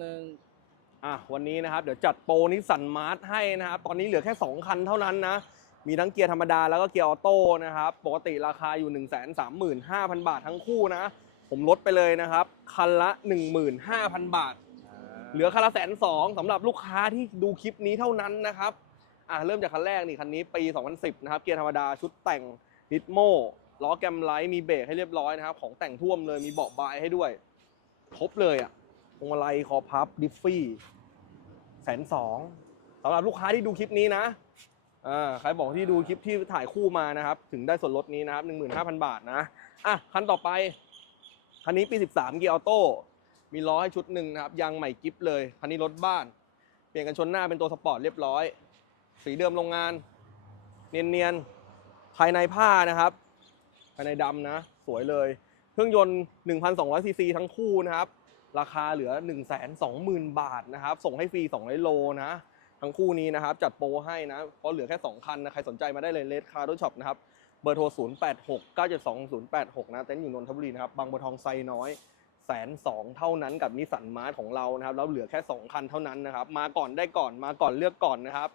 หนึ่งอะวันนี้นะครับเดี๋ยวจัดโปรนิสสันมาร์ทให้นะครับตอนนี้เหลือแค่ 2 คันเท่านั้นนะมีทั้งเกียร์ธรรมดาแล้วก็เกียร์ออโต้นะครับปกติราคาอยู่ 1 3 5 0 0 0 บาททั้งคู่นะ ผมลดไปเลยนะครับ คันละ 15,000 บาท เหลือคันละแสนสองสำหรับลูกค้าที่ดูคลิปนี้เท่านั้นนะครับอะเริ่มจากคันแรกนี่คันนี้ปี 2010 นะครับ เกียร์ธรรมดาชุดแต่งนิดโมล้อแกมไลท์มีเบรกให้เรียบร้อยนะครับ ของแต่งท่วมเลยมีเบาะบายให้ด้วย ครบเลยอะ พวงมาลัยคอพับดิฟฟี่แสนสองสำหรับลูกค้าที่ดูคลิปนี้นะอ่าใครบอกที่ดูคลิปที่ถ่ายคู่มานะครับ ถึงได้ส่วนลดนี้นะครับ15,000บาทนะอะคันต่อไป คันนี้ปี13เกียร์ออโต้มีล้อให้ชุดหนึ่งนะครับยางใหม่กิฟเลย คันนี้รถบ้าน เปลี่ยนกันชนหน้าเป็นตัวสปอร์ตเรียบร้อย สีเดิมโรงงาน เนียนๆภายในผ้านะครับ ภายในดำนะ สวยเลย เครื่องยนต์ 1,200ซีซีทั้งคู่นะครับ ราคาเหลือ 120,000 บาทนะครับ ส่งให้ฟรี200โลนะ ทั้งคู่นี้นะครับ จัดโปรให้นะ เพราะเหลือแค่ 2 คันนะ ใครสนใจมาได้เลยเลสคาร์ดช็อปนะครับ เบอร์โทร 086 972 086 นะ เต็นท์อยู่นนทบุรีนะครับ บางบัวทองไซน้อยแสนสองเท่านั้นกับนิสสันมาร์ทของเรานะครับ แล้วเหลือแค่ 2 คันเท่านั้นนะครับ มาก่อนได้ก่อน มาก่อนเลือกก่อนนะครับ